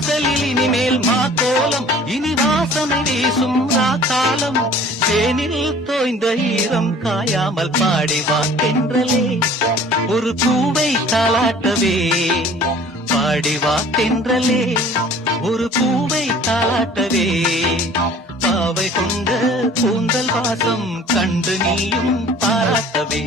வாசலில் இனிமேல் மாக்கோலம், இனி வாசனை வீசும் காலம். தேனில் தோய்ந்த ஈரம் காயாமல் பாடிவா தென்றலே, ஒரு பூவை தாலாட்டவே. பாடிவா தென்றலே, ஒரு பூவை தாலாட்டவே. பாவை கொண்ட கூந்தல் வாசம் கண்டு நீயும் பாராட்டவே.